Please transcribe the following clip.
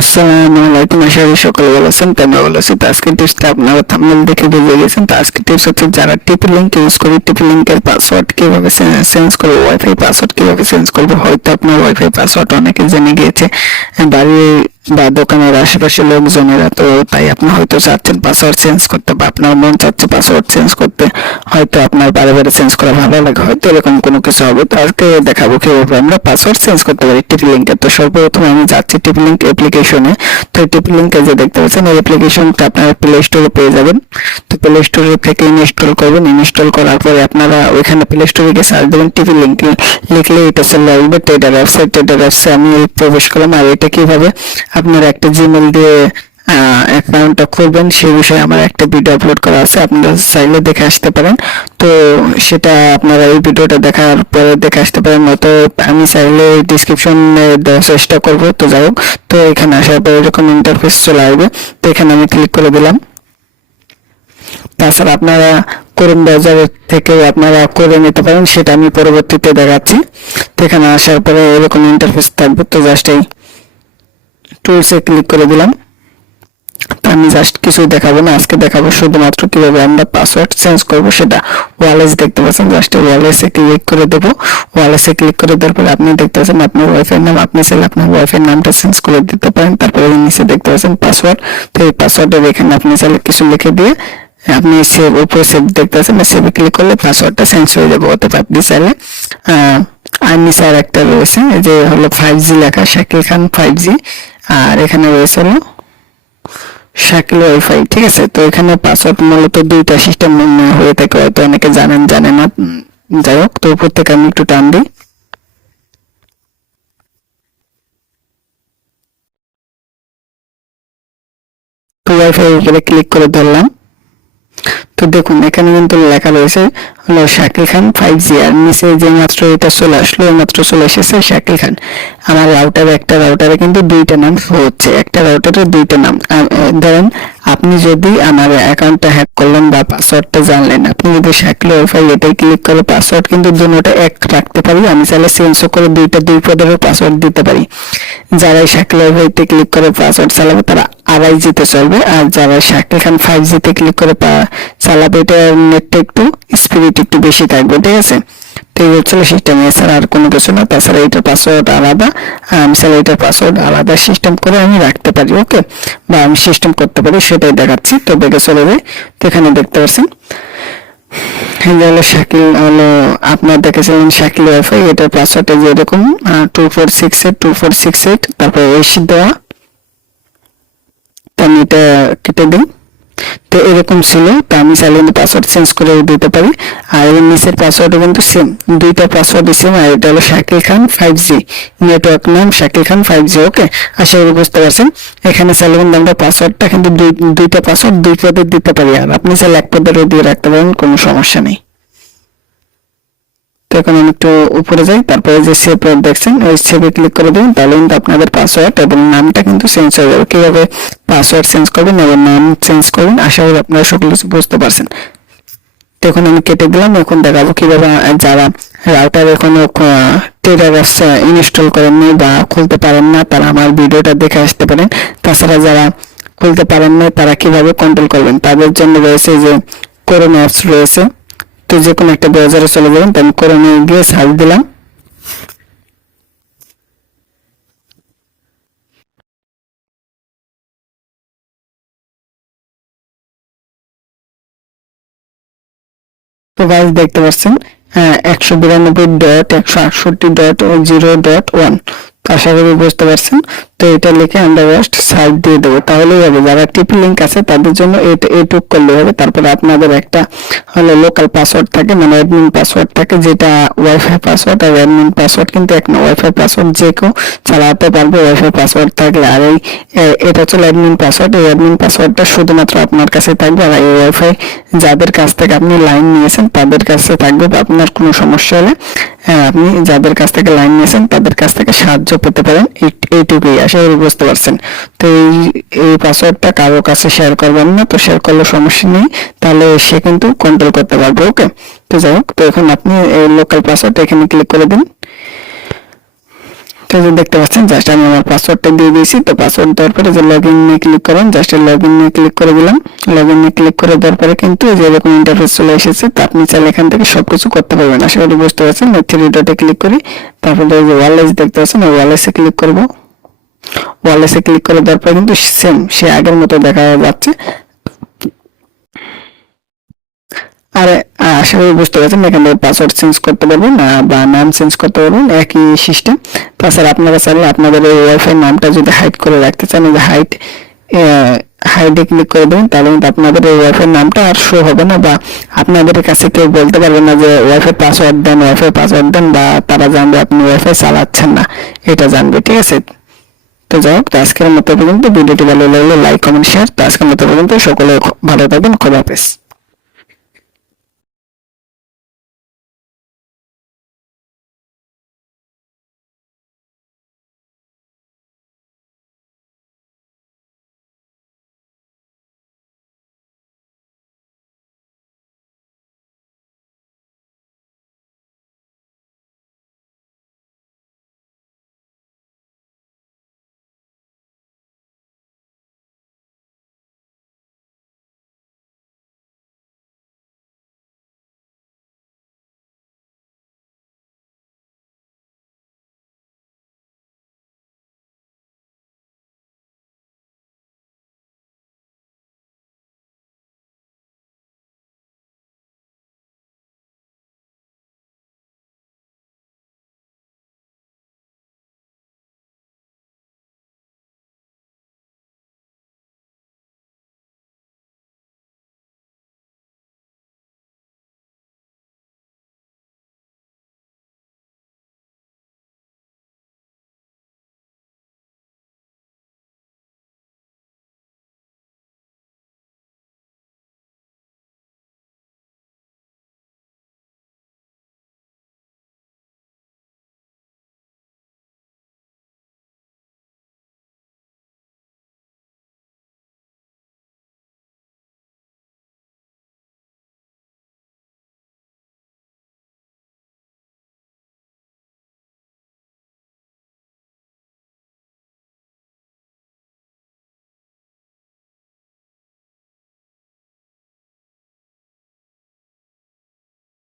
আসসালামু আলাইকুম, আশা করি সকলে ভালো আছেন। তো আমি ভালো আছি। তো আজকের টিপসটা আপনারা থাম্বনেল দেখে বুঝে গেছেন। তো আজকের টিপস হচ্ছে যারা টিপি লিঙ্ক ইউজ করে টিপি লিঙ্কের পাসওয়ার্ড কিভাবে চেঞ্জ করবো, ওয়াইফাই পাসওয়ার্ড কিভাবে চেঞ্জ করবো। হয়তো আপনার ওয়াইফাই পাসওয়ার্ড অনেকে জেনে গিয়েছে, বাড়ি বা দোকানের আশেপাশে লোকজনেরা, তো তাই আপনি হয়তো চাচ্ছেন পাসওয়ার্ড চেঞ্জ করতে, বা আপনার মন চাচ্ছে পাসওয়ার্ড চেঞ্জ করতে, হয়তো আপনার বারে বারে চেঞ্জ করা ভালো লাগে, হয়তো এরকম কোনো কিছু হবে। তো আজকে দেখাবো কিভাবে আমরা পাসওয়ার্ড চেঞ্জ করতে পারি টিপি লিঙ্কের। তো সর্বপ্রথম আমি যাচ্ছি টিপি লিঙ্ক অ্যাপ্লিকেশনে। তো টিপি লিঙ্কে যে দেখতে পাচ্ছেন এই অ্যাপ্লিকেশনটা আপনারা প্লে স্টোরে পেয়ে যাবেন। তো প্লে স্টোরে থেকে ইনস্টল করবেন। ইনস্টল করার পরে আপনারা ওইখানে প্লে স্টোরে গিয়ে সার্চ দেবেন টিপি লিঙ্ক, লিখলে এটা চলে আসবে ট্রেডার অ্যাপসে। ট্রেডার অ্যাপসে আমি প্রবেশ করলাম। আর এটা কিভাবে আপনারা একটা জিমেল দিয়ে অ্যাকাউন্টটা খুলবেন সেই বিষয়ে আমার একটা ভিডিও আপলোড করা আছে, আপনারা চাইলে দেখে আসতে পারেন। তো সেটা আপনারা এই ভিডিওটা দেখার পরে দেখে আসতে পারেন, নয়তো আমি চাইলে ডিসক্রিপশনে দেওয়ার চেষ্টা করবো। তো যাই হোক, তো এখানে আসার পরে এরকম ইন্টারফেস চলে আসবে। তো এখানে আমি ক্লিক করে দিলাম। তাছাড়া আপনারা ক্রোম ব্রাউজারের থেকে আপনারা করে নিতে পারেন, সেটা আমি পরবর্তীতে দেখাচ্ছি। তো এখানে আসার পরে এরকম ইন্টারফেস থাকবে। তো জাস্ট এই টুলসে ক্লিক করে দিলাম। আমি জাস্ট কিছু দেখাবো না, আজকে দেখাবো শুধুমাত্র কিভাবে আমরা পাসওয়ার্ড চেঞ্জ করব সেটা। ওয়ালেস দেখতে পাচ্ছেন, জাস্ট ওয়ালেসে ক্লিক করে দেবো। ওয়ালেসে ক্লিক করে দেওয়ার পরে আপনি দেখতে পাচ্ছেন আপনার ওয়াইফাই নাম, আপনি চাইলে আপনার ওয়াইফাই নামটা চেঞ্জ করে দিতে পারেন। তারপরে নিচে দেখতে পাচ্ছেন পাসওয়ার্ড। তো এই পাসওয়ার্ডের এখানে আপনি চাইলে কিছু লিখে দিয়ে আপনি সেভ, উপরে সেভ দেখতে পাচ্ছেন, সেভে ক্লিক করলে পাসওয়ার্ডটা চেঞ্জ হয়ে যাবে। অর্থাৎ আপনি চাইলে আর নিচে আর একটা রয়েছে যে হলো 5G লেখা, শাকিল খান 5G, আর এখানে রয়েছে হলো শাকিল ওয়াইফাই। ঠিক আছে। তো এখানে পাসওয়ার্ড মূলত দুইটা সিস্টেম হয়ে থাকে, হয়তো অনেকে জানেন জানে না। যাই হোক, তো উপর থেকে আমি একটু টান দিই। তো ওয়াইফাই উপরে ক্লিক করে ধরলাম। তো দেখুন এখানে কিন্তু লেখা রয়েছে হলো শাকিল খান 5G, আর নিচে যে মাত্র এটা চলে আসলো, মাত্র চলে এসেছে শাকিল খান। আমার রাউটারে, একটা রাউটারে কিন্তু দুইটা নাম হচ্ছে, একটা রাউটারে দুইটা নাম। ধরেন আপনি যদি আমার অ্যাকাউন্টটা হ্যাক করলেন বা পাসওয়ার্ডটা জানলেন, আপনি যদি শাকিল ওয়াইফাই এটাই ক্লিক করে পাসওয়ার্ড কিন্তু দুটোটা এক রাখতে পারি। আমি চাইলে চেঞ্জও করে দুই পদের পাসওয়ার্ড দিতে পারি। যারা শাকিল ওয়াইফাইতে ক্লিক করে পাসওয়ার্ড চালাবে তারা আড়াই জিতে চলবে, আর যারা শাকিল খান 5G-তে ক্লিক করে চালাবে এটা নেটটা একটু স্পিড একটু বেশি থাকবে। ঠিক আছে। তো এই হচ্ছে সিস্টেম, এছাড়া আর কোনো কিছু না। তাছাড়া এটার পাসওয়ার্ড আলাদা, আমি চাইলে এটার পাসওয়ার্ড আলাদা সিস্টেম করে আমি রাখতে পারি। ওকে, বা আমি সিস্টেম করতে পারি, সেটাই দেখাচ্ছি। তো দেখে চলে যাই। তো এখানে দেখতে পাচ্ছেন হলো শাকিল, হলো আপনার দেখেছিলেন শাকিল ওয়াইফাই, এটার পাসওয়ার্ডটা যেরকম 24682468, তারপর এসি দেওয়া। তো আমি এটা কেটে দিই। তো এরকম ছিল। তো আমি চাইলে পাসওয়ার্ড চেঞ্জ করে দিতে পারি। আর এর নিচের পাসওয়ার্ডও কিন্তু সেম, দুইটা পাসওয়ার্ডই সেম। আর এটা হলো শাকিল খান 5G, নেটওয়ার্ক নাম শাকিল খান 5G। ওকে, আশা করি বুঝতে পারছেন। এখানে চাইলে কিন্তু আমরা পাসওয়ার্ডটা কিন্তু দুইটা পাসওয়ার্ড দুই পদের দিতে পারি, আর আপনি চাইলে এক পদেরও দিয়ে রাখতে পারেন, কোনো সমস্যা নেই। তো এখন আমি একটু উপরে যাই, তারপরে যে সেভ দেখছেন ওই সেভে ক্লিক করে দেবেন, তাহলে কিন্তু আপনাদের পাসওয়ার্ড এবং নামটা কিন্তু চেঞ্জ হয়ে যাবে। কিভাবে পাসওয়ার্ড চেঞ্জ করবেন এবং নাম চেঞ্জ করবেন, আশা করি আপনারা সকলে বুঝতে পারছেন। তো এখন আমি কেটে দিলাম। এখন দেখাবো কিভাবে যারা রাউটার এখনো ট্রেডার অ্যাপস ইনস্টল করেননি বা খুলতে পারেন না, তারা আমার ভিডিওটা দেখে আসতে পারেন। তাছাড়া যারা খুলতে পারেন না তারা কিভাবে কন্ট্রোল করবেন, তাদের জন্য রয়েছে যে ক্রোম অ্যাপস রয়েছে। তো যে কোনো একটা ব্রাউজারে চলে যাবেন। তো আমি ক্রোমে গিয়ে সার্চ দিলাম। তো গাইস দেখতে পাচ্ছেন 192.168.0.1। আশা করি বুঝতে পারছেন। তো এটা লিখে আমরা জাস্ট সার্চ দিয়ে দেবো, তাহলেই হবে। যারা টিপি লিঙ্ক আছে তাদের জন্য এইটুক করলে হবে। তারপরে আপনাদের একটা হলো লোকাল পাসওয়ার্ড থাকে, মানে অ্যাডমিন পাসওয়ার্ড থাকে, যেটা ওয়াইফাই পাসওয়ার্ড। আর অ্যাডমিন পাসওয়ার্ড কিন্তু এক না, ওয়াইফাই পাসওয়ার্ড যে কেউ চালাতে পারবে ওয়াইফাই পাসওয়ার্ড থাকলে। আর এটা হচ্ছে অ্যাডমিন পাসওয়ার্ড। এই অ্যাডমিন পাসওয়ার্ডটা শুধুমাত্র আপনার কাছে থাকবে, আর এই ওয়াইফাই যাদের কাছ থেকে আপনি লাইন নিয়েছেন তাদের কাছে থাকবে। আপনার কোনো সমস্যা হলে আপনি যাদের কাছ থেকে লাইন নিয়েছেন তাদের কাছ থেকে সাহায্য পেতে পারেন। এইটুকুই, আশা করি বুঝতে পারছেন। তো এই পাসওয়ার্ডটা কারো কাছে শেয়ার করবেন না, তো শেয়ার করলে সমস্যা নেই, তাহলে সে কিন্তু কন্ট্রোল করতে পারবে। ওকে, তো যাই হোক, তো এখন আপনি এই লোকাল পাসওয়ার্ড এখানে ক্লিক করে দিন। তো যে দেখতে পাচ্ছেন জাস্ট আমি আমার পাসওয়ার্ডটা দিয়ে দিয়েছি। তো পাসওয়ার্ড দেওয়ার পরে যে লগইন নিয়ে ক্লিক করেন, জাস্ট লগইন নিয়ে ক্লিক করে দিলাম। লগইন নিয়ে ক্লিক করে দেওয়ার পরে কিন্তু যে এরকম ইন্টারফেস চলে এসেছে। তো আপনি চাইলে এখান থেকে সবকিছু করতে পারবেন। আশা করি বুঝতে পারছেন। থ্রি ডটে ক্লিক করি, তারপরে যে ওয়ালেস দেখতে পাচ্ছেন, ওই ওয়ালেসে ক্লিক করব। ওয়ালেসে ক্লিক করে দেওয়ার পরে কিন্তু সেম সে আগের মতো দেখা যাচ্ছে। আর আশা করি বুঝতে পারছেন। এখান থেকে পাসওয়ার্ড চেঞ্জ করতে পারবেন বা নাম চেঞ্জ করতে পারবেন, একই সিস্টেম। তাছাড়া আপনারা চাইলে আপনাদের এই ওয়াইফাই নামটা যদি হাইড করে রাখতে চান, যে হাইডে ক্লিক করে দেবেন, তাহলে কিন্তু আপনাদের এই ওয়াইফাই নামটা আর শো হবে না, বা আপনাদের কাছে কেউ বলতে পারবে না যে ওয়াইফাই পাসওয়ার্ড দেন, বা তারা জানবে আপনি ওয়াইফাই চালাচ্ছেন না, এটা জানবে। ঠিক আছে। তো যাই হোক, তো আজকের মতো পর্যন্ত। ভিডিওটি ভালো লাগলে লাইক, কমেন্ট, শেয়ার। তো আজকের মতো পর্যন্ত। সকলে ভালো থাকবেন। খোদা হাফেজ।